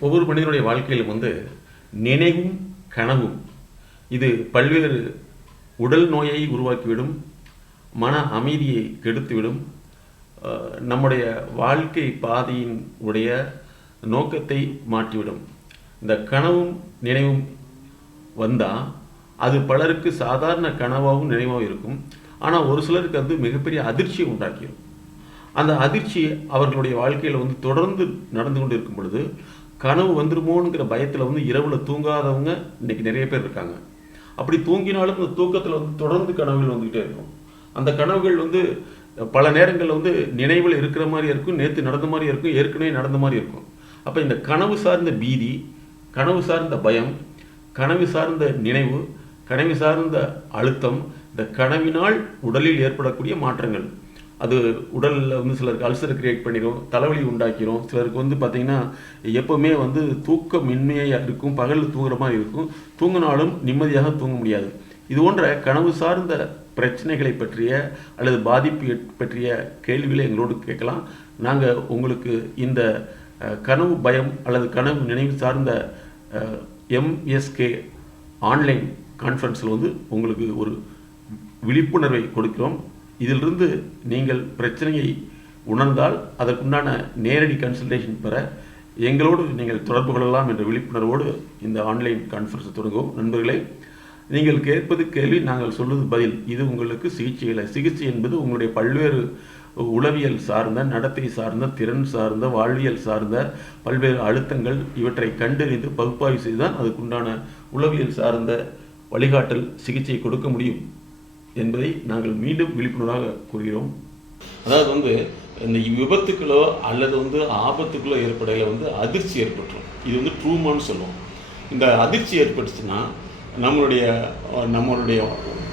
ஒவ்வொரு மனிதனுடைய வாழ்க்கையிலும் வந்து நினைவும் கனவும் இது பல்வேறு உடல் நோயை உருவாக்கிவிடும் மன அமைதியை கெடுத்துவிடும் அஹ், நம்முடைய வாழ்க்கை பாதையின் உடைய நோக்கத்தை மாற்றிவிடும். இந்த கனவும் நினைவும் வந்தால் அது பலருக்கு சாதாரண கனவாகவும் நினைவாகவும் இருக்கும். ஆனால் ஒரு சிலருக்கு அது மிகப்பெரிய அதிர்ச்சியை உண்டாக்கிடும் அந்த அதிர்ச்சி அவர்களுடைய வாழ்க்கையில் வந்து தொடர்ந்து நடந்து கொண்டு இருக்கும் பொழுது கனவு வந்துருமோங்கிற பயத்தில் வந்து இரவில் தூங்காதவங்க இன்னைக்கு நிறைய பேர் இருக்காங்க. அப்படி தூங்கினாலும் இந்த தூக்கத்தில் வந்து தொடர்ந்து கனவுகள் வந்துக்கிட்டே இருக்கும். அந்த கனவுகள் வந்து பல நேரங்களில் வந்து நினைவில் இருக்கிற மாதிரி இருக்கும் நேற்று நடந்த மாதிரி இருக்கும் ஏற்கனவே நடந்த மாதிரி இருக்கும். அப்போ இந்த கனவு சார்ந்த பீதி கனவு சார்ந்த பயம் கனவு சார்ந்த நினைவு கனவு சார்ந்த அழுத்தம் இந்த கனவினால் உடலில் ஏற்படக்கூடிய மாற்றங்கள் அது உடலில் வந்து சிலருக்கு அல்சரை கிரியேட் பண்ணிடும் தலைவலி உண்டாக்கிடும் சிலருக்கு வந்து பார்த்திங்கன்னா எப்போவுமே வந்து தூக்கமின்மையாக இருக்கும் பகலில் தூங்குற மாதிரி இருக்கும். தூங்கினாலும் நிம்மதியாக தூங்க முடியாது. இது போன்ற கனவு சார்ந்த பிரச்சனைகளை பற்றிய அல்லது பாதிப்பு பற்றிய கேள்விகளை எங்களோடு கேட்கலாம். நாங்கள் உங்களுக்கு இந்த கனவு பயம் அல்லது கனவு நினைவு சார்ந்த எம்எஸ்கே ஆன்லைன் கான்ஃபரன்ஸில் வந்து உங்களுக்கு ஒரு விழிப்புணர்வை கொடுக்கிறோம். இதிலிருந்து நீங்கள் பிரச்சனையை உணர்ந்தால் அதற்குண்டான நேரடி கன்சல்டேஷன் பெற எங்களோடு நீங்கள் தொடர்பு கொள்ளலாம் என்ற விழிப்புணர்வோடு இந்த ஆன்லைன் கான்ஃபரன்ஸ் தொடங்குவோம். நண்பர்களே நீங்கள் கேட்பது கேள்வி நாங்கள் சொல்வது பதில். இது உங்களுக்கு சிகிச்சை இல்லை. சிகிச்சை என்பது உங்களுடைய பல்வேறு உளவியல் சார்ந்த நடத்தை சார்ந்த திறன் சார்ந்த வாழ்வியல் சார்ந்த பல்வேறு அழுத்தங்கள் இவற்றை கண்டறிந்து பகுப்பாய்வு செய்து தான் அதுக்குண்டான உளவியல் சார்ந்த வழிகாட்டல் சிகிச்சை கொடுக்க முடியும். என்பதை நாங்கள் மீண்டும் விழிப்புணர்வாக கூறுகிறோம். அதாவது வந்து இந்த விபத்துக்களோ அல்லது வந்து ஆபத்துக்களோ ஏற்படையில் வந்து அதிர்ச்சி ஏற்பட்டுரும். இது வந்து ட்ரூமான்னு சொல்லுவோம். இந்த அதிர்ச்சி ஏற்பட்டுச்சுன்னா நம்மளுடைய நம்மளுடைய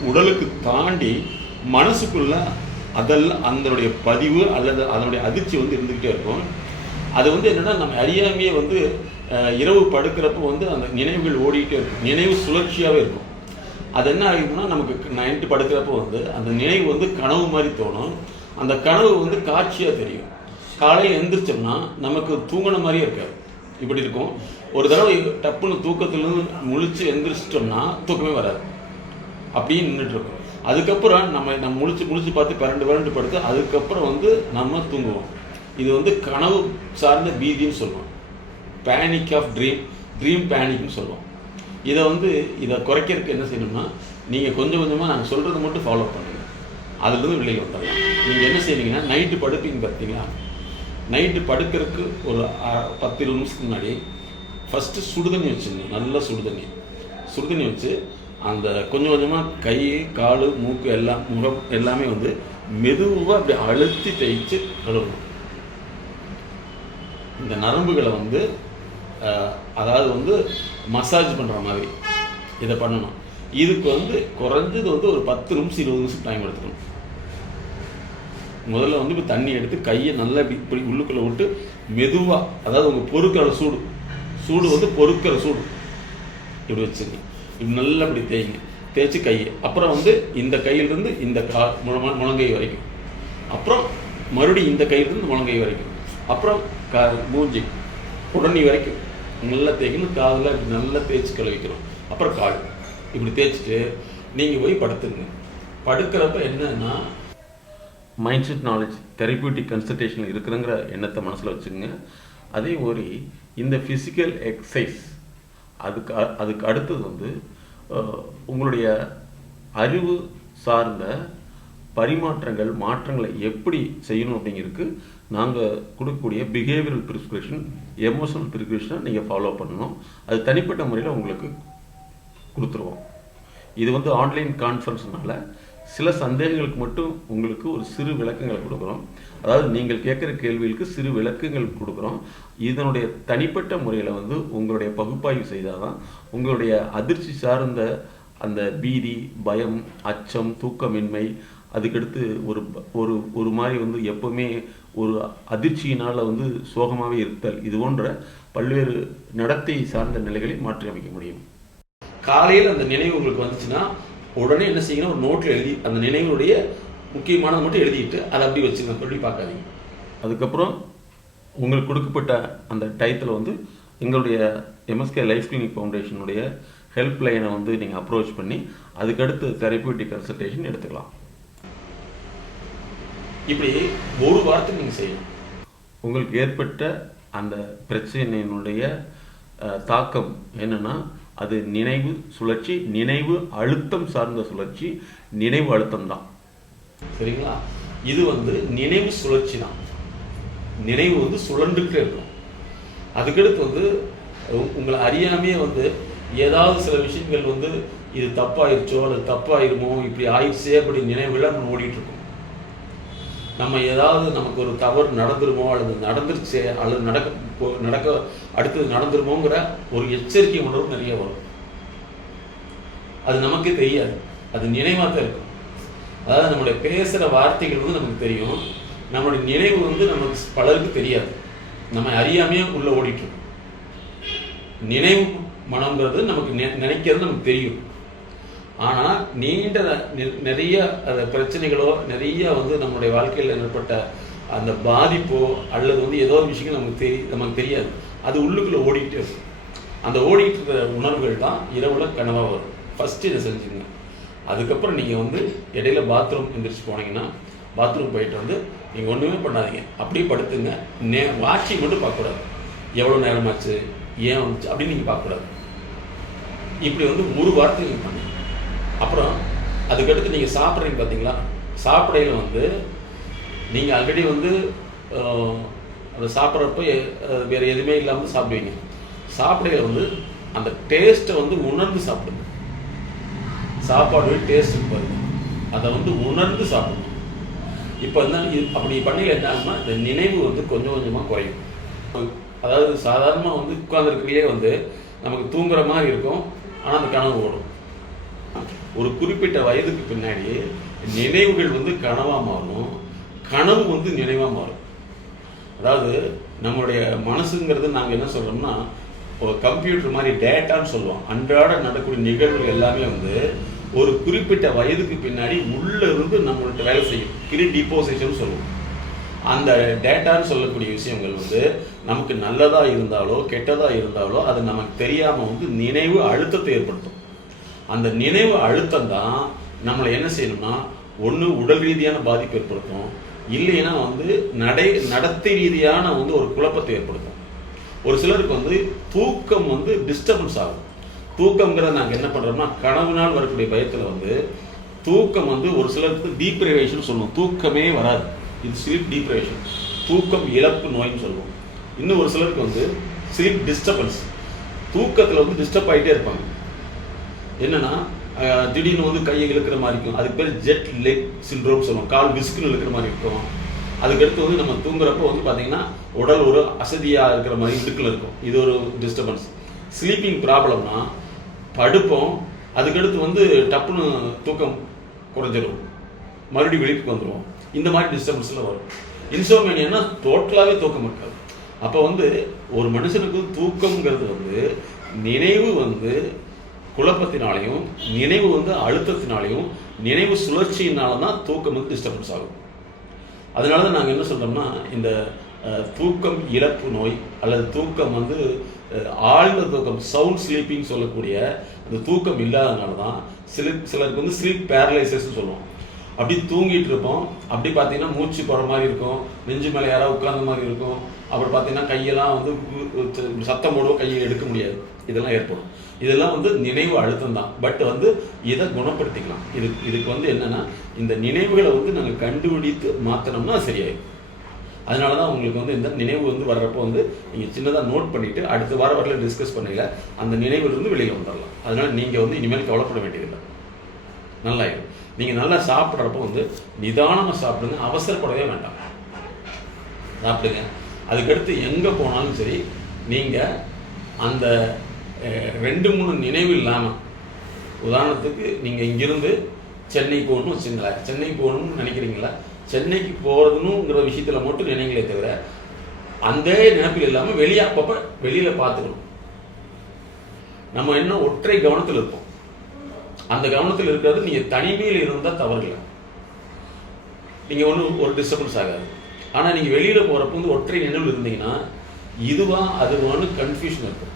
உடலுக்கு தாண்டி மனசுக்குள்ள அதெல்லாம் அதனுடைய பதிவு அல்லது அதனுடைய அதிர்ச்சி வந்து இருந்துக்கிட்டே இருக்கும். அது வந்து என்னென்னா நம்ம அறியாமையே வந்து இரவு படுக்கிறப்போ வந்து அந்த நினைவுகள் ஓடிக்கிட்டே இருக்கும். நினைவு சுழற்சியாகவே இருக்கும். அது என்ன ஆகுதுன்னா நமக்கு நைட்டு படுக்கிறப்போ வந்து அந்த நினைவு வந்து கனவு மாதிரி தோணும். அந்த கனவு வந்து காட்சியாக தெரியும். காலையில் எந்திரிச்சோம்னா நமக்கு தூங்கின மாதிரியே இருக்காது. இப்படி இருக்கும். ஒரு தடவை டப்புன்னு தூக்கத்துலேருந்து முழிச்சு எந்திரிச்சிட்டோம்னா தூக்கமே வராது. அப்படியே நின்றுட்டு இருக்கும். அதுக்கப்புறம் நம்ம நம்ம முழிச்சு முழிச்சு பார்த்து பிறண்டு பரண்டு படுத்து அதுக்கப்புறம் வந்து நம்ம தூங்குவோம். இது வந்து கனவு சார்ந்த பீதின்னு சொல்லுவோம். பேனிக் ஆஃப் ட்ரீம் ட்ரீம் பேனிக்னு சொல்லுவோம். இதை வந்து இதை குறைக்கிறதுக்கு என்ன செய்யணும்னா நீங்கள் கொஞ்சம் கொஞ்சமாக நாங்கள் சொல்கிறத மட்டும் ஃபாலோ பண்ணுங்கள் அதுலேருந்து வெளியில் வந்துடலாம். நீங்கள் என்ன செய்வீங்கன்னா நைட்டு படுப்பீங்க பார்த்தீங்களா? நைட்டு படுக்கிறதுக்கு ஒரு பத்து இருபது நிமிஷத்துக்கு முன்னாடி ஃபஸ்ட்டு சுடுதண்ணி வச்சுருங்க. நல்லா சுடுதண்ணி. சுடுதண்ணி வச்சு அந்த கொஞ்சம் கொஞ்சமாக கை கால் மூக்கு எல்லாம் முகம் எல்லாமே வந்து மெதுவாக அப்படி அழுத்தி தேய்ச்சி கழுவணும். இந்த நரம்புகளை வந்து அதாவது வந்து மசாஜ் பண்ணுற மாதிரி இதை பண்ணணும். இதுக்கு வந்து குறைஞ்சது வந்து ஒரு பத்து நிமிஷம் இருபது நிமிஷம் டைம் எடுத்துக்கணும். முதல்ல வந்து இப்போ தண்ணி எடுத்து கையை நல்லா இப்படி உள்ளுக்குள்ளே விட்டு மெதுவாக அதாவது உங்கள் பொறுக்கிற சூடு சூடு வந்து பொறுக்கிற சூடு. இப்படி வச்சுங்க இப்படி நல்லா இப்படி தேய்ங்க. தேய்ச்சி கையை. அப்புறம் வந்து இந்த கையிலிருந்து இந்த கா முழ- முழங்கை வரைக்கும். அப்புறம் மறுபடியும் இந்த கையிலிருந்து முழங்கை வரைக்கும். அப்புறம் கா மூஞ்சி உடனே வரைக்கும். நல்லா தேய்க்கணும் காதில் இப்படி நல்லா தேய்ச்சி கழுவிக்கணும் அப்புறம் கால். இப்படி தேய்ச்சிட்டு நீங்கள் போய் படுத்துங்க. படுக்கிறப்ப என்னன்னா மைண்ட் செட் நாலேஜ் தெரப்பியூட்டிக் கன்சல்டேஷனில் இருக்கிறங்கிற எண்ணத்தை மனசில் வச்சுக்கோங்க. அதே மாதிரி இந்த ஃபிசிக்கல் எக்ஸசைஸ் அதுக்கு அதுக்கு அடுத்தது வந்து உங்களுடைய அறிவு சார்ந்த பரிமாற்றங்கள் மாற்றங்களை எப்படி செய்யணும் அப்படிங்கிறதுக்கு நாங்கள் கொடுக்கக்கூடிய பிஹேவியரல் ப்ரிஸ்கிரிப்ஷன் எமோஷனல் ப்ரிஸ்கிரிப்ஷனை நீங்கள் ஃபாலோ பண்ணணும். அது தனிப்பட்ட முறையில் உங்களுக்கு கொடுத்துருவோம். இது வந்து ஆன்லைன் கான்ஃபரன்ஸ்னால சில சந்தேகங்களுக்கு மட்டும் உங்களுக்கு ஒரு சிறு விளக்கங்களை கொடுக்குறோம். அதாவது நீங்கள் கேட்குற கேள்விகளுக்கு சிறு விளக்கங்கள் கொடுக்குறோம். இதனுடைய தனிப்பட்ட முறையில் வந்து உங்களுடைய பகுப்பாய்வு செய்தால் தான் உங்களுடைய அதிர்ச்சி சார்ந்த அந்த பீதி பயம் அச்சம் தூக்கமின்மை அதுக்கடுத்து ஒரு ஒரு ஒரு மாதிரி வந்து எப்பவுமே ஒரு அதிர்ச்சியினால் வந்து சோகமாகவே இருத்தல். இது போன்ற பல்வேறு நடத்தை சார்ந்த நிலைகளை மாற்றி அமைக்க முடியும். காலையில் அந்த நினைவு உங்களுக்கு வந்துச்சுன்னா உடனே என்ன செய்யணும்? ஒரு நோட்டில் எழுதி அந்த நினைவுடைய முக்கியமானதை மட்டும் எழுதிட்டு அதை அப்படி வச்சுங்க மறுபடியும் பார்க்காதீங்க. அதுக்கப்புறம் உங்களுக்கு கொடுக்கப்பட்ட அந்த டயத்தில் வந்து எங்களுடைய எம்எஸ்கே லைஃப் கிளினிக் ஃபவுண்டேஷனுடைய ஹெல்ப் லைனை வந்து நீங்கள் அப்ரோச் பண்ணி அதுக்கடுத்து தெரப்பியூட்டிக் கன்சல்டேஷன் எடுத்துக்கலாம். இப்படி ஒரு வாரத்துக்கு நீங்கள் செய்யணும். உங்களுக்கு ஏற்பட்ட அந்த பிரச்சனையினுடைய தாக்கம் என்னன்னா அது நினைவு சுழற்சி நினைவு அழுத்தம் சார்ந்த சுழற்சி நினைவு அழுத்தம் தான். சரிங்களா? இது வந்து நினைவு சுழற்சி தான். நினைவு வந்து சுழண்டுக்கிட்டே இருக்கும் அதுக்கடுத்து வந்து உங்களை அறியாமையே வந்து ஏதாவது சில விஷயங்கள் வந்து இது தப்பாயிருச்சோ அல்லது தப்பாயிருமோ இப்படி ஆயிடுச்சே அப்படி நினைவுல நம்ம ஓடிட்டு இருக்கோம். நம்ம ஏதாவது நமக்கு ஒரு தவறு நடந்துருமோ அல்லது நடந்துருச்சு அல்லது நடக்க போ- நடக்க அடுத்தது நடந்துருமோங்கிற ஒரு எச்சரிக்கை உணர்வு நிறைய வரும். அது நமக்கே தெரியாது. அது நினைவாக தான் இருக்கும். அதாவது நம்மளுடைய பேசுகிற வார்த்தைகள் வந்து நமக்கு தெரியும். நம்மளுடைய நினைவு வந்து நமக்கு பலருக்கு தெரியாது. நம்ம அறியாமையே உள்ள ஓடிட்டு நினைவு மனம்ங்கிறது நமக்கு நெ- நினைக்கிறது நமக்கு தெரியும். ஆனால் நீண்ட நெ- நிறைய அந்த பிரச்சனைகளோ நிறைய வந்து நம்மளுடைய வாழ்க்கையில் ஏற்பட்ட அந்த பாதிப்போ அல்லது வந்து ஏதோ ஒரு விஷயங்கள் நமக்கு தெரிய நமக்கு தெரியாது. அது உள்ளுக்குள்ளே ஓடிக்கிட்டே இருக்கும். அந்த ஓடிக்கிட்டு இருக்கிற உணர்வுகள் தான் இரவுல கனவாக வரும். ஃபஸ்ட்டு இதை செஞ்சுங்க? அதுக்கப்புறம் நீங்கள் வந்து இடையில பாத்ரூம் எந்திரிச்சு போனீங்கன்னா பாத்ரூம் போயிட்டு வந்து நீங்கள் ஒன்றுமே பண்ணாதீங்க. அப்படியே படுத்துங்க. நே வாட்சிங் மட்டும் பார்க்கக்கூடாது. எவ்வளோ நேரமாச்சு? ஏன் வந்துச்சு? அப்படின்னு நீங்கள் பார்க்கக்கூடாது. இப்படி வந்து ஒரு வாரத்துக்கு நீங்கள் பண்ணுங்க அப்புறம் அதுக்கடுத்து நீங்கள் சாப்பிட்றீங்க பார்த்தீங்களா சாப்பிடையில் வந்து நீங்கள் ஆல்ரெடி வந்து அதை சாப்பிட்றப்ப வேறு எதுவுமே இல்லாமல் சாப்பிடுவீங்க. சாப்பிடையில் வந்து அந்த டேஸ்ட்டை வந்து உணர்ந்து சாப்பிடுங்க. சாப்பாடு டேஸ்ட் பாருங்க. அதை வந்து உணர்ந்து சாப்பிடணும் இப்போ இருந்தாலும் இது அப்படி பண்ணையில் என்ன இந்த நினைவு வந்து கொஞ்சம் கொஞ்சமாக குறையும். அதாவது சாதாரணமாக வந்து உட்கார்ந்துருக்கையிலே வந்து நமக்கு தூங்குற மாதிரி இருக்கும். ஆனால் அந்த கனவு ஓடும். ஒரு குறிப்பிட்ட வயதுக்கு பின்னாடி நினைவுகள் வந்து கனவாக மாறும். கனவு வந்து நினைவாக மாறும். அதாவது நம்மளுடைய மனசுங்கிறது நாங்கள் என்ன சொல்கிறோம்னா ஒரு கம்ப்யூட்டர் மாதிரி டேட்டான்னு சொல்லுவோம். அன்றாட நடக்கக்கூடிய நிகழ்வுகள் எல்லாமே வந்து ஒரு குறிப்பிட்ட வயதுக்கு பின்னாடி உள்ளே இருந்து நம்மள்ட்ட வேலை செய்யும். கிரி டிப்போசிஷன் சொல்லுவோம். அந்த டேட்டான்னு சொல்லக்கூடிய விஷயங்கள் வந்து நமக்கு நல்லதாக இருந்தாலோ கெட்டதாக இருந்தாலோ அது நமக்கு தெரியாமல் வந்து நினைவு அழுத்தத்தை ஏற்படுத்தும். அந்த நினைவு அழுத்தம் தான் நம்மளை என்ன செய்யணும்னா ஒன்று உடல் ரீதியான பாதிப்பு ஏற்படுத்தும். இல்லைன்னா வந்து நடை நடத்தை ரீதியான வந்து ஒரு குழப்பத்தை ஏற்படுத்தும். ஒரு சிலருக்கு வந்து தூக்கம் வந்து டிஸ்டர்பன்ஸ் ஆகும். தூக்கங்கிறத நாங்கள் என்ன பண்ணுறோம்னா கனவுனால் வரக்கூடிய பயத்தில் வந்து தூக்கம் வந்து ஒரு சிலருக்கு டீப்ரைவேஷன் சொல்லுவோம். தூக்கமே வராது. இது ஸ்லீப் டீப்ரைவேஷன் தூக்கம் இழப்பு நோய்னு சொல்லுவோம். இன்னும் ஒரு சிலருக்கு வந்து ஸ்லீப் டிஸ்டர்பன்ஸ் தூக்கத்தில் வந்து டிஸ்டர்ப் ஆகிட்டே இருப்பாங்க. என்னன்னா திடீர்னு வந்து கையை இழுக்கிற மாதிரி இருக்கும். அதுக்கு பேர் ஜெட் லெக் சின்ரோம் சொல்லுவோம் கால் விஸ்குன்னு இழுக்கிற மாதிரி இருக்கும். அதுக்கடுத்து வந்து நம்ம தூங்குறப்போ வந்து பார்த்தீங்கன்னா உடல் ஒரு அசதியாக இருக்கிற மாதிரி இடுக்கில் இருக்கும். இது ஒரு டிஸ்டர்பன்ஸ் ஸ்லீப்பிங் ப்ராப்ளம்னா படுப்போம் அதுக்கடுத்து வந்து டப்புன்னு தூக்கம் குறைஞ்சிடும் மறுபடியும் விழிப்புக்கு வந்துடும் இந்த மாதிரி டிஸ்டர்பன்ஸில் வரும். இன்சோமேனியன்னா டோட்டலாகவே தூக்கம் இருக்காது. அப்போ வந்து ஒரு மனுஷனுக்கு தூக்கம்ங்கிறது வந்து நினைவு வந்து குழப்பத்தினாலையும் நினைவு வந்து அழுத்தத்தினாலையும் நினைவு சுழற்சியினால தான் தூக்கம் வந்து டிஸ்டர்பன்ஸ் ஆகும். அதனால தான் நாங்கள் என்ன சொல்கிறோம்னா இந்த தூக்கம் இழப்பு நோய் அல்லது தூக்கம் வந்து ஆழ்ந்த தூக்கம் சவுண்ட் ஸ்லீப்பிங் சொல்லக்கூடிய அந்த தூக்கம் இல்லாதனால தான் சில சிலருக்கு வந்து ஸ்லீப் பேரலைசஸ் சொல்லுவோம். அப்படி தூங்கிட்டு இருப்போம். அப்படி பார்த்தீங்கன்னா மூச்சு போகிற மாதிரி இருக்கும். நெஞ்சு மேலே யாராவது உட்கார்ந்த மாதிரி இருக்கும். அப்புறம் பார்த்தீங்கன்னா கையெல்லாம் வந்து சத்தம் போடுவோம் கையை எடுக்க முடியாது. இதெல்லாம் ஏற்படும். இதெல்லாம் வந்து நினைவு அழுத்தம் தான். பட் வந்து இதை குணப்படுத்திக்கலாம். இது இதுக்கு வந்து என்னன்னா இந்த நினைவுகளை வந்து நாங்கள் கண்டுபிடித்து மாற்றினோம்னா சரியாயிடும் அதனால தான் உங்களுக்கு வந்து இந்த நினைவு வந்து வர்றப்போ வந்து நீங்கள் சின்னதாக நோட் பண்ணிவிட்டு அடுத்த வார வரல டிஸ்கஸ் பண்ணல அந்த நினைவுலேருந்து வெளியில் வந்துடலாம் அதனால் நீங்கள் வந்து இனிமேல் கவலைப்பட வேண்டியதில்லை. நல்லாயிடும் நீங்கள் நல்லா சாப்பிட்றப்போ வந்து நிதானமாக சாப்பிடுங்க. அவசரப்படவே வேண்டாம். சாப்பிடுங்க. அதுக்கடுத்து எங்கே போனாலும் சரி நீங்கள் அந்த ரெண்டு மூணு நினைவு இல்லாமல் உதாரணத்துக்கு நீங்கள் இங்கிருந்து சென்னை போகணும்னு வச்சுங்களேன் சென்னை போகணும்னு நினைக்கிறீங்களா? சென்னைக்கு போகிறதுனுங்கிற விஷயத்தில் மட்டும் நினைங்களே தவிர அந்த நினைப்பில் இல்லாமல் வெளியே அப்பப்போ வெளியில் பார்த்துக்கணும் நம்ம என்ன ஒற்றை கவனத்தில் இருப்போம். அந்த கவனத்தில் இருக்கிறது நீங்கள் தனிமையில் இருந்தால் தவறில்லை நீங்கள் ஒன்றும் ஒரு டிஸ்டர்பன்ஸ் ஆகாது. ஆனால் நீங்கள் வெளியில் போகிறப்ப வந்து ஒற்றை நினைவில் இருந்தீங்கன்னா இதுவா அதுவான்னு கன்ஃபியூஷன் இருக்கும்.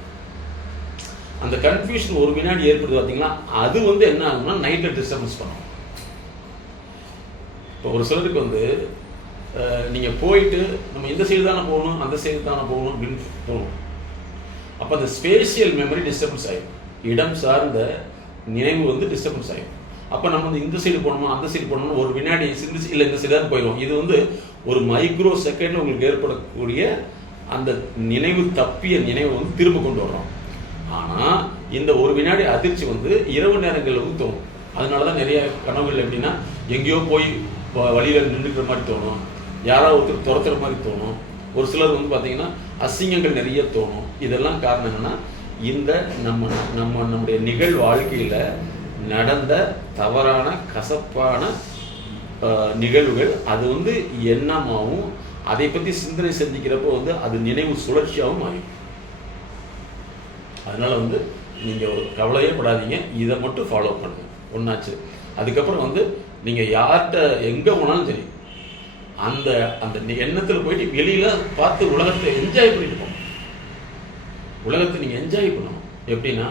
அந்த கன்ஃபியூஷன் ஒரு வினாடி ஏற்படுது பார்த்தீங்களா அது வந்து என்ன ஆகும்னா நைட்டில் டிஸ்டர்பன்ஸ் பண்ணும். இப்போ ஒரு சிலருக்கு வந்து நீங்கள் போயிட்டு நம்ம இந்த சைடு தானே போகணும் அந்த சைடு தானே போகணும் அப்படின்னு தோணும். அப்போ அந்த ஸ்பேஷியல் மெமரி டிஸ்டர்பன்ஸ் ஆகிடும் இடம் சார்ந்த நினைவு வந்து டிஸ்டர்பன்ஸ் ஆகிடும் அப்போ நம்ம வந்து இந்த சைடு போகணுமா அந்த சைடு போகணும்னு ஒரு வினாடி சிந்திச்சு இல்லை இந்த சைடு தான் போயிடும் இது வந்து ஒரு மைக்ரோ செகண்டில் உங்களுக்கு ஏற்படக்கூடிய அந்த நினைவு தப்பிய நினைவை வந்து திரும்ப கொண்டு வர்றோம். ஆனால் இந்த ஒரு வினாடி அதிர்ச்சி வந்து இரவு நேரங்களில் வந்து தோணும். அதனால தான் நிறைய கனவுகள் எப்படின்னா எங்கேயோ போய் வ- வழியில நின்றுக்கிற மாதிரி தோணும். யாராவது ஒருத்தர் துரத்துற மாதிரி தோணும். ஒரு சிலர் வந்து பார்த்தீங்கன்னா அசிங்கங்கள் நிறைய தோணும். இதெல்லாம் காரணம் என்னன்னா இந்த நம்ம நம்ம நம்முடைய நிகழ் வாழ்க்கையில நடந்த தவறான கசப்பான நிகழ்வுகள். அது வந்து எண்ணமாகவும் அதை பற்றி சிந்தனை செஞ்சுக்கிறப்போ வந்து அது நினைவு சுழற்சியாகவும் ஆகும் அதனால் வந்து நீங்கள் கவலையே படாதீங்க. இதை மட்டும் ஃபாலோ பண்ணுங்க. ஒன்றாச்சு அதுக்கப்புறம் வந்து நீங்கள் யார்கிட்ட எங்கே போனாலும் சரி அந்த அந்த எண்ணத்தில் போயிட்டு வெளியில் பார்த்து உலகத்தை என்ஜாய் பண்ணிட்டு போகணும் உலகத்தை நீங்கள் என்ஜாய் பண்ணணும். எப்படின்னா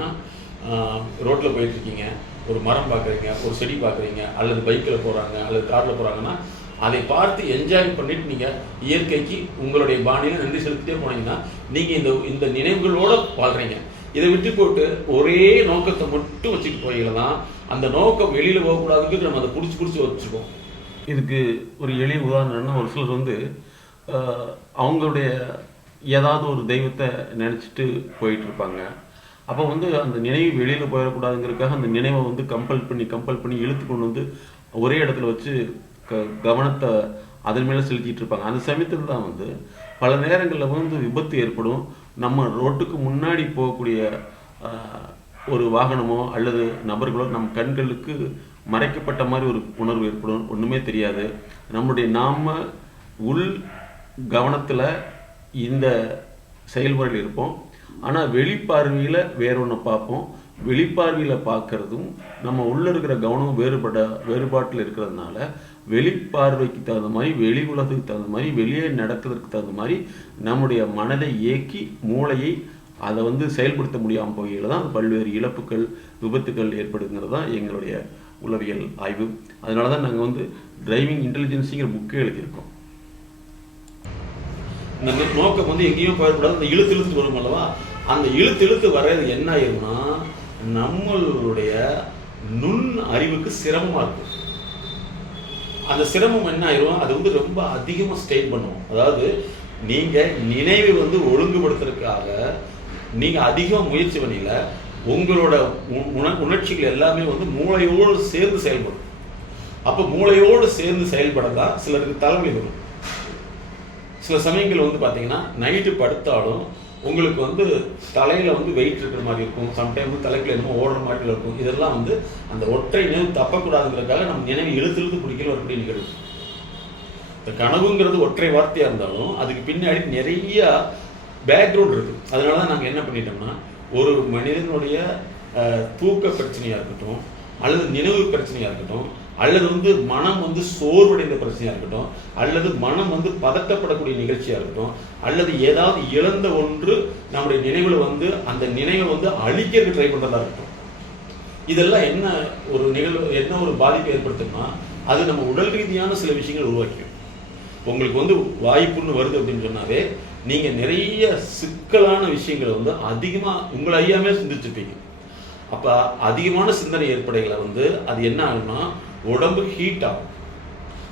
ரோட்டில் போயிட்டுருக்கீங்க ஒரு மரம் பார்க்குறீங்க ஒரு செடி பார்க்குறீங்க அல்லது பைக்கில் போகிறாங்க அல்லது காரில் போகிறாங்கன்னா அதை பார்த்து என்ஜாய் பண்ணிட்டு நீங்கள் இயற்கைக்கு உங்களுடைய பாணியில் நன்றி செலுத்திட்டே போனீங்கன்னா நீங்கள் இந்த இந்த நினைவுகளோடு வாழ்கிறீங்க இதை விட்டு போட்டு ஒரே நோக்கத்தை மட்டும் வச்சுட்டு போய்க்கலாம் தான் அந்த நோக்கம் வெளியில் போகக்கூடாதுங்கிறது நம்ம அதை பிடிச்சி பிடிச்சி வச்சுருக்கோம் இதுக்கு ஒரு எளிய உதாரணம்னா ஒரு சிலர் வந்து அவங்களுடைய ஏதாவது ஒரு தெய்வத்தை நினச்சிட்டு போயிட்டு இருப்பாங்க. அப்போ வந்து அந்த நினைவு வெளியில் போயிடக்கூடாதுங்கிறதுக்காக அந்த நினைவை வந்து கம்பல் பண்ணி கம்பல் பண்ணி இழுத்து கொண்டு வந்து ஒரே இடத்துல வச்சு க கவனத்தை அதன் மேலே செலுத்திட்டு இருப்பாங்க. அந்த சமயத்தில் தான் வந்து பல நேரங்களில் வந்து விபத்து ஏற்படும். நம்ம ரோட்டுக்கு முன்னாடி போகக்கூடிய ஒரு வாகனமோ அல்லது நபர்களோ நம் கண்களுக்கு மறைக்கப்பட்ட மாதிரி ஒரு உணர்வு ஏற்படும். ஒன்றுமே தெரியாது. நம்முடைய நாம உள் கவனத்தில் இந்த செயல்முறையில் இருப்போம். ஆனால் வெளிப்பார்வையில் வேற ஒன்று பார்ப்போம். வெளிப்பார்வையில் பார்க்கறதும் நம்ம உள்ளே இருக்கிற கவனம் வேறுபட வேறுபாட்டில் இருக்கிறதுனால வெளிப்பார்வைக்கு தகுந்த மாதிரி வெளி உலகத்துக்கு தகுந்த மாதிரி வெளியே நடக்கிறதுக்கு தகுந்த மாதிரி நம்முடைய மனதை இயக்கி மூளையை அதை வந்து செயல்படுத்த முடியாமல் போகையில் தான் பல்வேறு இழப்புகள் விபத்துகள் ஏற்படுங்கிறது தான் எங்களுடைய உளவியல் ஆய்வு. அதனால தான் நாங்கள் வந்து டிரைவிங் இன்டெலிஜென்ஸுங்கிற புக்கே எழுதியிருக்கோம். இந்த நோக்கம் வந்து எங்கேயும் போயிடக்கூடாது. அந்த இழுத்து இழுத்து வரும் அல்லவா? அந்த இழுத்து இழுத்து வர்றது என்ன ஆயிரும்னா நம்மளுடைய நுண் அறிவுக்கு சிரமமா இருக்கும். அந்த சிரமம் என்ன ஆயிரும்? அது வந்து ரொம்ப அதிகமா ஸ்டெயின் பண்ணும். அதாவது நீங்க நினைவை வந்து ஒழுங்குபடுத்துறதுக்காக நீங்க அதிகமா முயற்சி பண்ணல உங்களோட உண- உணர்ச்சிகள் எல்லாமே வந்து மூளையோடு சேர்ந்து செயல்படும். அப்ப மூளையோடு சேர்ந்து செயல்பட தான் சிலருக்கு தலைவலி வரும். சில சமயங்கள் வந்து பார்த்தீங்கன்னா நைட்டு படுத்தாலும் உங்களுக்கு வந்து தலையில் வந்து வெயிட் இருக்கிற மாதிரி இருக்கும். சம்டைம் வந்து தலைக்குள்ள என்னமோ ஓடுற மாதிரி இருக்கும். இதெல்லாம் வந்து அந்த ஒற்றை நினைவு தப்பக்கூடாதுங்கிறதுக்காக நம்ம நினைவு இழுத்து இழுத்து பிடிக்கல வரக்கூடிய நிகழ்வு. இந்த கனவுங்கிறது ஒற்றை வார்த்தையாக இருந்தாலும் அதுக்கு பின்னாடி நிறைய பேக்ரவுண்ட் இருக்குது அதனால தான் நாங்கள் என்ன பண்ணிட்டோம்னா ஒரு மனிதனுடைய தூக்க பிரச்சனையாக இருக்கட்டும் அல்லது நினைவு பிரச்சனையாக இருக்கட்டும் அல்லது வந்து மனம் வந்து சோர்வடைந்த பிரச்சனையா இருக்கட்டும் அல்லது மனம் வந்து பதட்டப்படக்கூடிய நிகழ்ச்சியா இருக்கட்டும் அல்லது ஏதாவது இழந்த ஒன்று நம்முடைய நினைவுல வந்து அந்த நினைவை வந்து அழிக்கிறதுக்கு ட்ரை பண்றதா இருக்கட்டும். இதெல்லாம் என்ன ஒரு நிகழ்வு என்ன ஒரு பாதிப்பை ஏற்படுத்தும்னா அது நம்ம உடல் ரீதியான சில விஷயங்கள் உருவாக்கிடும். உங்களுக்கு வந்து வாய்ப்புன்னு வருது அப்படின்னு சொன்னாவே நீங்க நிறைய சிக்கலான விஷயங்களை வந்து அதிகமா உங்களை ஐயாமே சிந்திச்சிருப்பீங்க. அப்ப அதிகமான சிந்தனை ஏற்படைகளை வந்து அது என்ன ஆகும்னா உடம்பு ஹீட் ஆகும்.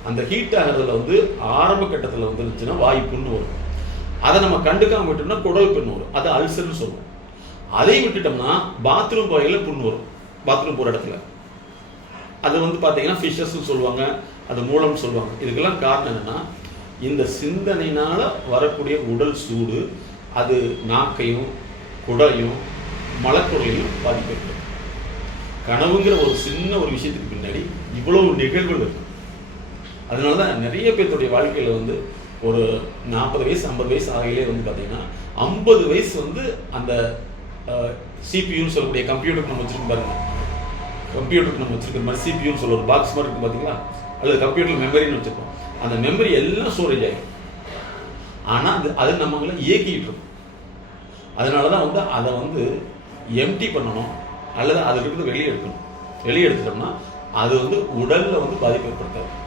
அந்த ஹீட் ஆகிறதுல வந்து ஆரம்ப கட்டத்தில் வந்துருச்சுன்னா வாய்ப்புன்னு வரும். அதை நம்ம கண்டுக்காம விட்டோம்னா குடல் புண்ணு வரும். அது அல்சர்னு சொல்லுவோம். அதை விட்டுட்டோம்னா பாத்ரூம் வாயில் புண் வரும். பாத்ரூம் போகிற இடத்துல. அது வந்து பார்த்தீங்கன்னா ஃபிஷஸ்ன்னு சொல்லுவாங்க. அது மூலம்னு சொல்லுவாங்க. இதுக்கெல்லாம் காரணம் என்னன்னா இந்த சிந்தனையினால் வரக்கூடிய உடல் சூடு அது நாக்கையும் குடலையும் மலக்குடலையும் பாதிக்கிறது கனவுங்கிற ஒரு சின்ன ஒரு விஷயத்துக்கு பின்னாடி இவ்வளவு நிகழ்வுகள் இருக்கு. அதனால தான் நிறைய பேர்த்துடைய வாழ்க்கையில் வந்து ஒரு நாற்பது வயசு ஐம்பது வயசு ஆகையிலே வந்து பார்த்தீங்கன்னா ஐம்பது வயசு வந்து அந்த சிபியூன்னு சொல்லக்கூடிய கம்ப்யூட்டருக்கு நம்ம வச்சிருக்கோம் பாருங்க. கம்ப்யூட்டருக்கு நம்ம வச்சிருக்கிற மாதிரி சிபியூன்னு சொல்ல ஒரு பாக்ஸ் மாதிரி இருக்கும் பார்த்தீங்களா அல்லது கம்ப்யூட்டர் மெமரின்னு வச்சுருக்கோம் அந்த மெமரி எல்லாம் ஸ்டோரேஜ் ஆகிடும் ஆனால் அது அது நம்மளை இயக்கிட்டு இருக்கும். அதனால தான் வந்து அதை வந்து எம்டி பண்ணணும். அல்லது அதில் இருந்து வெளியே எடுக்கணும். வெளியே எடுத்துட்டோம்னா அது வந்து உடலில் வந்து பாதிப்பு ஏற்படுத்தாது.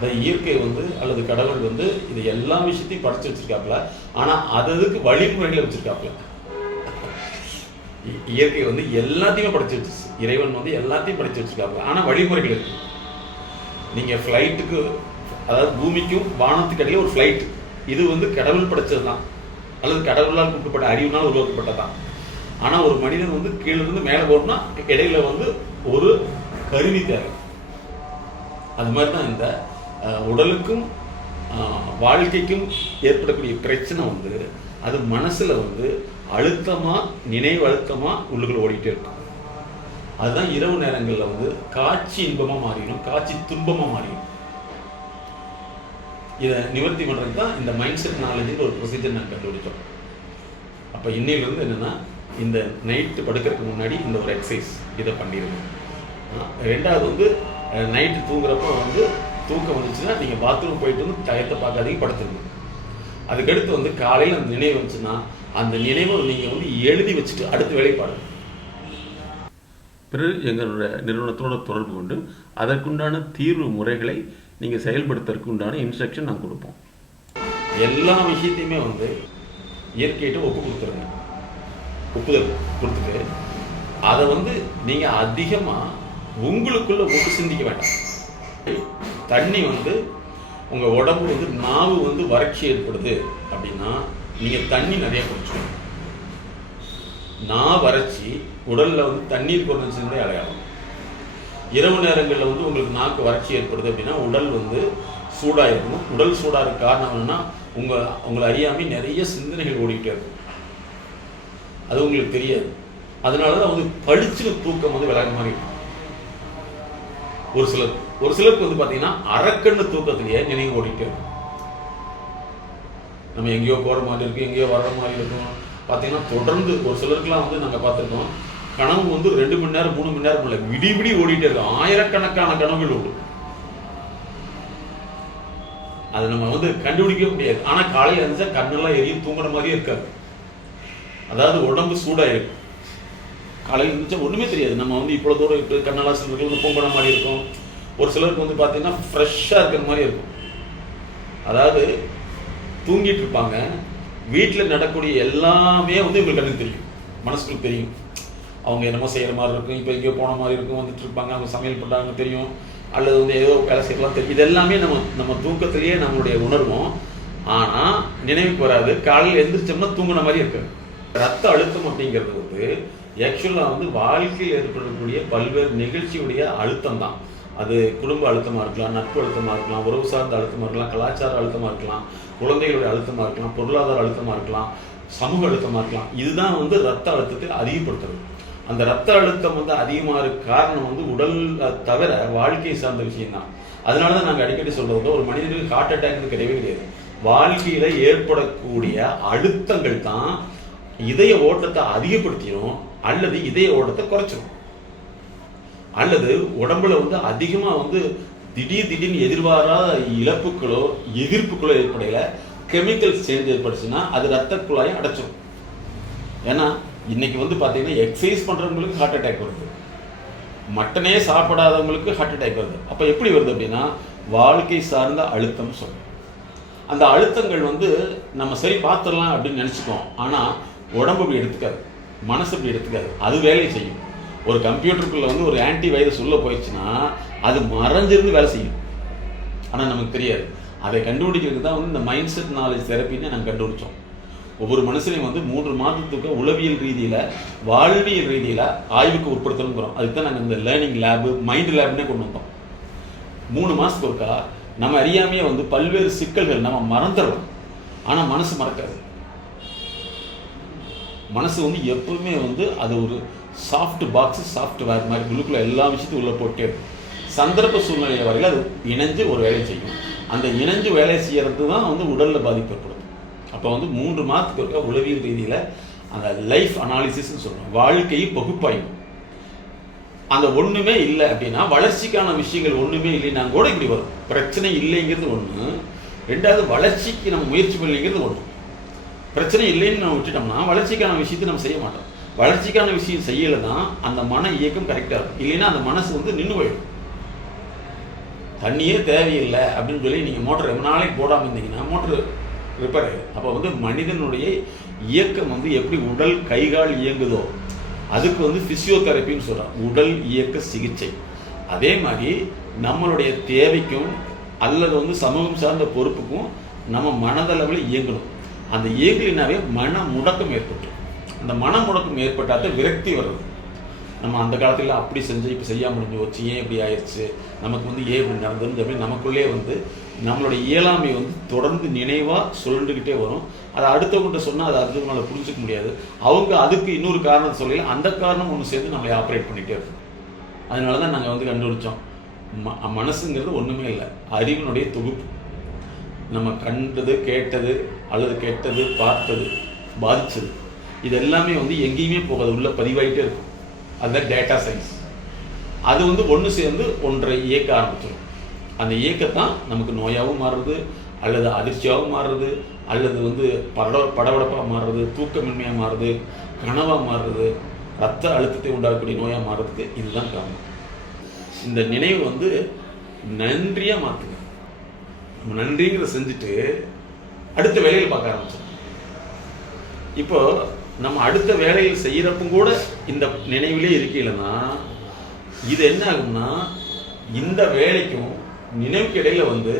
இந்த இயற்கை வந்து அல்லது கடவுள் வந்து இது எல்லா விஷயத்தையும் படைச்சு வச்சிருக்காப்புல. ஆனால் அது அதுக்கு வழிமுறைகளை வச்சிருக்காப்புல? இ- இயற்கை வந்து எல்லாத்தையுமே படைச்சு வச்சிருச்சு. இறைவன் வந்து எல்லாத்தையும் படைச்சு வச்சிருக்காப்புல. ஆனால் வழிமுறைகள் இருக்கு. நீங்கள் ஃப்ளைட்டுக்கு அதாவது பூமிக்கும் வானத்துக்கு இடையில ஒரு ஃப்ளைட் இது வந்து கடவுள் படைச்சது தான் அல்லது கடவுளால் கொடுக்கப்பட்ட அறிவுனால் உருவாக்கப்பட்டதான் ஆனால் ஒரு மனிதன் வந்து கீழ இருந்து மேலே போகணும்னா இடையில வந்து ஒரு கருவி தேவை. அது மாதிரி தான் இந்த உடலுக்கும் வாழ்க்கைக்கும் ஏற்படக்கூடிய பிரச்சனை வந்து அது மனசுல வந்து அழுத்தமா நினைவு அழுத்தமா உள்ளுக்குள்ள ஓடிட்டே இருக்கும். அதுதான் இரவு நேரங்களில் வந்து காட்சி இன்பமா மாறிடும் காட்சி துன்பமா மாறிடும். இதை நிவர்த்தி பண்றதுக்கு தான் இந்த மைண்ட் செட் நாலேஜின்னு ஒரு ப்ரொசீஜர் நாங்கள் கண்டுபிடிச்சோம். அப்போ இன்னையிலிருந்து என்னன்னா இந்த நைட்டு படுக்கிறதுக்கு முன்னாடி இந்த ஒரு எக்ஸசைஸ் இதை பண்ணிடுங்க ரெண்டாவது வந்து நைட்டு தூங்குறப்போ வந்து தூக்கம் வந்துச்சுன்னா நீங்கள் பாத்ரூம் போயிட்டு வந்து டயத்தை பார்க்காதீங்க படுத்துருங்க. அதுக்கடுத்து வந்து காலையில் அந்த நினைவு வந்துச்சுன்னா அந்த நினைவை நீங்கள் வந்து எழுதி வச்சுட்டு அடுத்த வேலையை பாருங்க. பிறகு எங்களுடைய நிறுவனத்தோட தொடர்பு கொண்டு அதற்குண்டான தீர்வு முறைகளை நீங்கள் செயல்படுத்துறதுக்கு உண்டான இன்ஸ்ட்ரக்ஷன் நான் கொடுப்போம். எல்லா விஷயத்தையுமே வந்து இயற்கையிட்ட ஒப்பு கொடுத்துருங்க. ஒப்புதல் கொடுத்துட்டு அதை வந்து நீங்கள் அதிகமாக உங்களுக்குள்ள ஒட்டு சிந்திக்க வேண்டாம். தண்ணி வந்து உங்கள் உடம்பு வந்து நாவு வந்து வறட்சி ஏற்படுது அப்படின்னா நீங்கள் தண்ணி நிறைய குடிச்சுக்கணும். நான் வறட்சி உடலில் வந்து தண்ணீர் குறைஞ்சிருந்தே அடையாளம். இரவு நேரங்களில் வந்து உங்களுக்கு நாக்கு வறட்சி ஏற்படுது அப்படின்னா உடல் வந்து சூடாக இருக்கணும் உடல் சூடாக இருக்க காரணம் என்னன்னா உங்கள் உங்களை அறியாமல் நிறைய சிந்தனைகள் ஓடிக்கிட்டே இருக்கும். அது உங்களுக்கு தெரியாது. அதனால தான் வந்து படிச்சுட்டு தூக்கம் வந்து விலக மாதிரி இருக்கும் ஒரு சிலர் ஒரு சிலருக்கு வந்து பார்த்தீங்கன்னா அரக்கண்ணு தூக்கத்திலேயே நினைவு ஓடிட்டே நம்ம எங்கேயோ போகிற மாதிரி இருக்கும் எங்கேயோ வர்ற மாதிரி இருக்கும். பார்த்தீங்கன்னா தொடர்ந்து ஒரு சிலருக்குலாம் வந்து நாங்கள் பார்த்துருக்கோம் கனவு வந்து ரெண்டு மணி நேரம் மூணு மணி நேரம் இல்லை விடி விடி ஓடிட்டே இருக்கும். ஆயிரக்கணக்கான கனவுகள் உண்டு அதை நம்ம வந்து கண்டுபிடிக்க முடியாது. ஆனால் காலையில் இருந்துச்சா கண்ணெல்லாம் எரியும் தூங்குற மாதிரியே இருக்காது. அதாவது உடம்பு சூடாயிருக்கும் காலையில் இருந்துச்சா ஒன்றுமே தெரியாது. நம்ம வந்து இவ்வளோ தூரம் இப்போ கண்ணெல்லாம் வந்து பொம்பன மாதிரி இருக்கும். ஒரு சிலருக்கு வந்து பார்த்தீங்கன்னா ஃப்ரெஷ்ஷாக இருக்கிற மாதிரி இருக்கும். அதாவது தூங்கிட்டு இருப்பாங்க. வீட்டில் நடக்கக்கூடிய எல்லாமே வந்து இவங்களுக்கு கண்ணுக்கு தெரியும். மனசுக்கு தெரியும். அவங்க என்னமோ செய்கிற மாதிரி இருக்கும். இப்போ எங்கேயோ போன மாதிரி இருக்கும். வந்துட்டு இருப்பாங்க. அவங்க சமையல் பண்ணுறாங்க தெரியும். அல்லது வந்து ஏதோ வேலை செய்யலாம் தெரியும். இது எல்லாமே நம்ம நம்ம தூக்கத்திலேயே நம்மளுடைய உணர்வோம். ஆனால் நினைவுக்கு வராது. காலையில் எழுந்திரிச்சோம்னா தூங்கின மாதிரி இருக்காது. ரத்த அழுத்தம் அப்படிங்கிறது வந்து ஆக்சுவலாக வந்து வாழ்க்கையில் ஏற்படக்கூடிய பல்வேறு நிகழ்ச்சியுடைய அழுத்தம் தான் அது குடும்ப அழுத்தமாக இருக்கலாம் நட்பு அழுத்தமாக இருக்கலாம் உறவு சார்ந்த அழுத்தமாக இருக்கலாம் கலாச்சார அழுத்தமாக இருக்கலாம் குழந்தைகளுடைய அழுத்தமாக இருக்கலாம் பொருளாதார அழுத்தமாக இருக்கலாம் சமூக அழுத்தமாக இருக்கலாம். இதுதான் வந்து ரத்த அழுத்தத்தை அதிகப்படுத்துறது. அந்த ரத்த அழுத்தம் வந்து அதிகமாக இருக்க காரணம் வந்து உடல் தவிர வாழ்க்கையை சார்ந்த விஷயம் தான் அதனால தான் நாங்கள் அடிக்கடி சொல்கிறது வந்து ஒரு மனிதனுக்கு ஹார்ட் அட்டாக்னு கிடையவே கிடையாது. வாழ்க்கையில் ஏற்படக்கூடிய அழுத்தங்கள் தான் இதய ஓட்டத்தை அதிகப்படுத்திடும் அல்லது இதய ஓட்டத்தை குறைச்சிடும் அல்லது உடம்புல வந்து அதிகமா வந்து திடீர் திடீர்னு எதிர்பாராத இழப்புகளோ எதிர்ப்புகளோ ஏற்படையில கெமிக்கல்ஸ் சேஞ்ச் ஏற்படுச்சுன்னா அது ரத்த குழாயை அடைச்சிடும் ஏன்னா இன்னைக்கு வந்து பார்த்தீங்கன்னா எக்ஸசைஸ் பண்றவங்களுக்கு ஹார்ட் அட்டாக் வருது. மட்டனே சாப்பிடாதவங்களுக்கு ஹார்ட் அட்டாக் வருது. அப்போ எப்படி வருது அப்படின்னா வாழ்க்கை சார்ந்த அழுத்தம் சொல்லும் அந்த அழுத்தங்கள் வந்து நம்ம சரி பார்த்துடலாம் அப்படின்னு நினச்சிக்கோம். ஆனால் உடம்பு இப்படி எடுத்துக்காது மனசு இப்படி எடுத்துக்காது அது வேலையை செய்யும். ஒரு கம்ப்யூட்டருக்குள்ள வந்து ஒரு ஆன்டி வைரஸ் உள்ள போயிடுச்சுன்னா அது மறைஞ்சிருந்து வேலை செய்யும். ஆனால் நமக்கு தெரியாது. அதை கண்டுபிடிக்கிறதுக்கு தான் வந்து இந்த மைண்ட் செட் நாலேஜ் தெரப்பின்னு நாங்கள் கண்டுபிடிச்சோம். ஒவ்வொரு மனுஷனையும் வந்து மூன்று மாதத்துக்கு உளவியல் ரீதியில் வாழ்வியல் ரீதியில் ஆய்வுக்கு உட்படுத்தணுங்கிறோம். அதுக்கு தான் நாங்கள் இந்த லேர்னிங் லேபு மைண்ட் லேப்னே கொண்டு வந்தோம். மூணு மாதத்துக்கு ஒருக்கா நம்ம அறியாமையே வந்து பல்வேறு சிக்கல்கள் நம்ம மறந்துடுறோம். ஆனால் மனசு மறக்காது. மனசு வந்து எப்பவுமே வந்து அது ஒரு சாஃப்ட் பாக்ஸ் சாஃப்ட்வேர் மாதிரி உள்ளுக்குள்ள எல்லா விஷயத்தையும் உள்ளே போட்டே சந்தர்ப்ப சூழ்நிலை வரையில் அது இணைஞ்சு ஒரு வேலையை செய்யும். அந்த இணைஞ்சு வேலை செய்கிறது தான் வந்து உடலில் பாதிப்பு ஏற்படுது அப்போ வந்து மூன்று மாதத்துக்கு ஒருக்கா உளவியல் ரீதியில் அந்த லைஃப் அனாலிசிஸ்ன்னு சொல்லணும் வாழ்க்கை பகுப்பாய்வு. அந்த ஒன்றுமே இல்லை அப்படின்னா வளர்ச்சிக்கான விஷயங்கள் ஒன்றுமே இல்லைன்னா கூட இப்படி வரும். பிரச்சனை இல்லைங்கிறது ஒன்று ரெண்டாவது வளர்ச்சிக்கு நம்ம முயற்சி பண்ணலைங்கிறது ஒன்று பிரச்சனை இல்லைன்னு நம்ம விட்டுட்டோம்னா வளர்ச்சிக்கான விஷயத்தை நம்ம செய்ய மாட்டோம். வளர்ச்சிக்கான விஷயம் செய்யலைன்னா தான் அந்த மன இயக்கம் கரெக்டாக இருக்கும். இல்லைன்னா அந்த மனசு வந்து நின்று போயிடும். தண்ணியே தேவையில்லை அப்படின்னு சொல்லி நீங்கள் மோட்டர் ரொம்ப நாளைக்கு போடாமல் இருந்தீங்கன்னா மோட்டர் ரிப்பேர் ஆகிடும் அப்போ வந்து மனிதனுடைய இயக்கம் வந்து எப்படி உடல் கைகால் இயங்குதோ அதுக்கு வந்து ஃபிசியோதெரப்பின்னு சொல்கிறான் உடல் இயக்க சிகிச்சை. அதே மாதிரி நம்மளுடைய தேவைக்கும் அல்லது வந்து சமூகம் சார்ந்த பொறுப்புக்கும் நம்ம மனதளவில் இயங்கணும். அந்த ஏகலினாவே மன முடக்கம் ஏற்பட்டு அந்த மன முடக்கம் ஏற்பட்டால் தான் விரக்தி வருது நம்ம அந்த காலத்தில் அப்படி செஞ்சு இப்போ செய்ய முடிஞ்சு வச்சு ஏன் இப்படி ஆயிடுச்சு? நமக்கு வந்து ஏன் இப்படி நடந்ததுன்னு சொல்லி நமக்குள்ளே வந்து நம்மளுடைய இயலாமை வந்து தொடர்ந்து நினைவாக சுழண்டுக்கிட்டே வரும். அதை அடுத்தவங்கள்ட்ட சொன்னால் அதை அடுத்தவங்களால புரிஞ்சிக்க முடியாது. அவங்க அதுக்கு இன்னொரு காரணத்தை சொல்லல. அந்த காரணம் ஒன்று சேர்ந்து நம்மளை ஆப்ரேட் பண்ணிகிட்டே இருக்கும். அதனால தான் நாங்கள் வந்து கண்டுபிடிச்சோம். ம மனசுங்கிறது ஒன்றுமே இல்லை. அறிவினுடைய தொகுப்பு. நம்ம கண்டது கேட்டது அல்லது கெட்டது பார்த்தது பாதிச்சது இது எல்லாமே வந்து எங்கேயுமே போகாது. உள்ள பதிவாயிட்டே இருக்கும். அதுதான் டேட்டா சயின்ஸ் அது வந்து ஒன்று சேர்ந்து ஒன்றை இயக்க ஆரம்பிச்சிடும். அந்த இயக்கத்தான் நமக்கு நோயாகவும் மாறுறது அல்லது அதிர்ச்சியாகவும் மாறுறது அல்லது வந்து பட படபடப்பாக மாறுறது தூக்கமின்மையாக மாறுறது கனவாக மாறுறது ரத்த அழுத்தத்தை உண்டாக்கக்கூடிய நோயாக மாறுறதுக்கு இதுதான் காரணம். இந்த நினைவு வந்து நன்றியாக மாற்றுங்க நம்ம நன்றிங்கிறத செஞ்சுட்டு அடுத்த வேலையில் பார்க்க ஆரம்பிச்சேன் இப்போ நம்ம அடுத்த வேலையில் செய்கிறப்பும் கூட இந்த நினைவிலே இருக்கையிலனா இது என்ன ஆகும்னா இந்த வேலைக்கும் நினைவுக்கு இடையில வந்து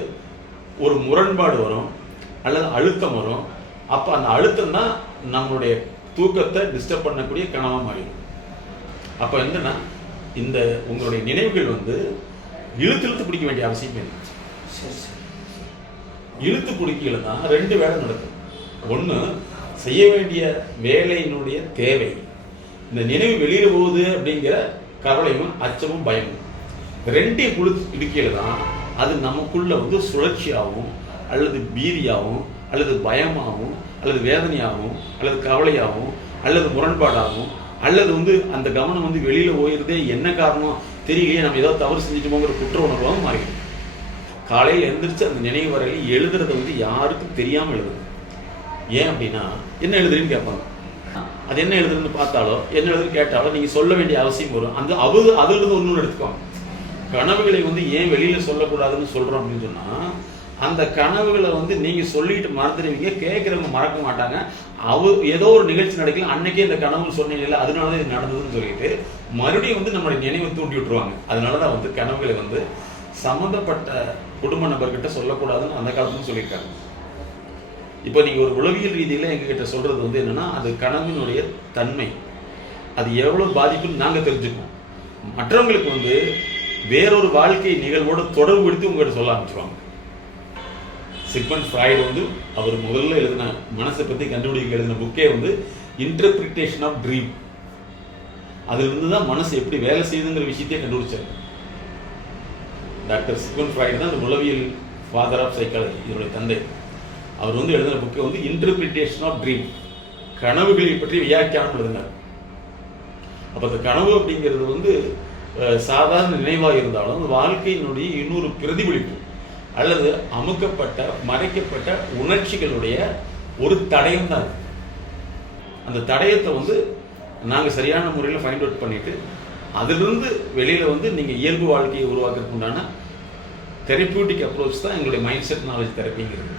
ஒரு முரண்பாடு வரும் அல்லது அழுத்தம் வரும். அப்போ அந்த அழுத்தம் தான் நம்மளுடைய தூக்கத்தை டிஸ்டர்ப் பண்ணக்கூடிய கனவாக மாறிடும். அப்போ என்னன்னா இந்த உங்களுடைய நினைவுகள் வந்து இழுத்து இழுத்து பிடிக்க வேண்டிய அவசியமே இல்லை. சரி சரி. இழுத்து பிடிக்கல தான் ரெண்டு வேலை நடக்கும். ஒன்று செய்ய வேண்டிய வேலையினுடைய தேவை. இந்த நினைவு வெளியில் போகுது அப்படிங்கிற கவலையும் அச்சமும் பயமும். ரெண்டையும் குழு இடுக்கையில் தான் அது நமக்குள்ள வந்து சுழற்சியாகவும் அல்லது பீதியாகவும் அல்லது பயமாகவும் அல்லது வேதனையாகவும் அல்லது கவலையாகவும் அல்லது முரண்பாடாகவும் அல்லது வந்து அந்த கவனம் வந்து வெளியில் போயிருந்தே என்ன காரணம் தெரியலையே நம்ம ஏதோ தவறு செஞ்சுட்டோமோங்கிற குற்ற உணர்வாகவும் மாறிடும். காலையில் எழுந்திரிச்சு அந்த நினைவு வரையில் எழுதுறத வந்து யாருக்கும் தெரியாமல் எழுதுது ஏன் அப்படின்னா என்ன எழுதுறீன்னு கேட்பாங்க. அது என்ன எழுதுறதுன்னு பார்த்தாலோ என்ன எழுதுன்னு கேட்டாலோ நீங்கள் சொல்ல வேண்டிய அவசியம் வரும். அந்த அவது அதுல இருந்து ஒன்று எடுத்துக்கோங்க. கனவுகளை வந்து ஏன் வெளியில் சொல்லக்கூடாதுன்னு சொல்கிறோம் அப்படின்னு சொன்னால் அந்த கனவுகளை வந்து நீங்கள் சொல்லிட்டு மறந்துடுவீங்க கேட்குறவங்க மறக்க மாட்டாங்க. அவ ஏதோ ஒரு நிகழ்ச்சி நடக்கல அன்னைக்கே இந்த கனவு சொன்னீங்கல்ல அதனால தான் இது நடந்ததுன்னு சொல்லிட்டு மறுபடியும் வந்து நம்மளுடைய நினைவை தூண்டி விட்டுருவாங்க. அதனால தான் வந்து கனவுகளை வந்து சம்மந்தப்பட்ட குடும்ப நபர்கிட்ட சொல்லக்கூடாதுன்னு அந்த காலத்துல சொல்லியிருக்காங்க. இப்போ நீங்கள் ஒரு உளவியல் ரீதியில் எங்ககிட்ட சொல்கிறது வந்து என்னன்னா அது கனவினுடைய தன்மை. அது எவ்வளோ பாதிப்புன்னு நாங்கள் தெரிஞ்சுக்குவோம். மற்றவங்களுக்கு வந்து வேறொரு வாழ்க்கை நிகழ்வோட தொடர்பு எடுத்து உங்கள்கிட்ட சொல்ல ஆரம்பிச்சுவாங்க சிக்மன் ஃப்ராய்டு வந்து அவர் முதல்ல எழுதின மனசை பற்றி கண்டுபிடிக்க எழுதின புக்கே வந்து இன்டர்பிரிட்டேஷன் ஆஃப் ட்ரீம் அதுல இருந்து தான் மனசு எப்படி வேலை செய்யுதுங்கிற விஷயத்தையே கண்டுபிடிச்சாரு. டாக்டர் சிக்மன் ஃப்ராய்டு தான் அந்த உளவியல் ஃபாதர் ஆஃப் சைக்காலஜி இதனுடைய தந்தை. அவர் வந்து எழுதின புக்கை வந்து இன்டர்பிரிட்டேஷன் ஆஃப் ட்ரீம் கனவுகளை பற்றி வியாக்கியானம் எழுதினார். அப்போ அந்த கனவு அப்படிங்கிறது வந்து சாதாரண நினைவாக இருந்தாலும் அந்த வாழ்க்கையினுடைய இன்னொரு பிரதிபலிப்பு அல்லது அமுக்கப்பட்ட மறைக்கப்பட்ட உணர்ச்சிகளுடைய ஒரு தடயம் தான் அந்த தடயத்தை வந்து நாங்கள் சரியான முறையில் ஃபைண்ட் அவுட் பண்ணிவிட்டு அதிலிருந்து வெளியில் வந்து நீங்கள் இயல்பு வாழ்க்கையை உருவாக்குறதுக்குண்டான தெரப்பியூட்டிக் அப்ரோச் தான் எங்களுடைய மைண்ட் செட் நாலேஜ் தெரப்பிங்கிறது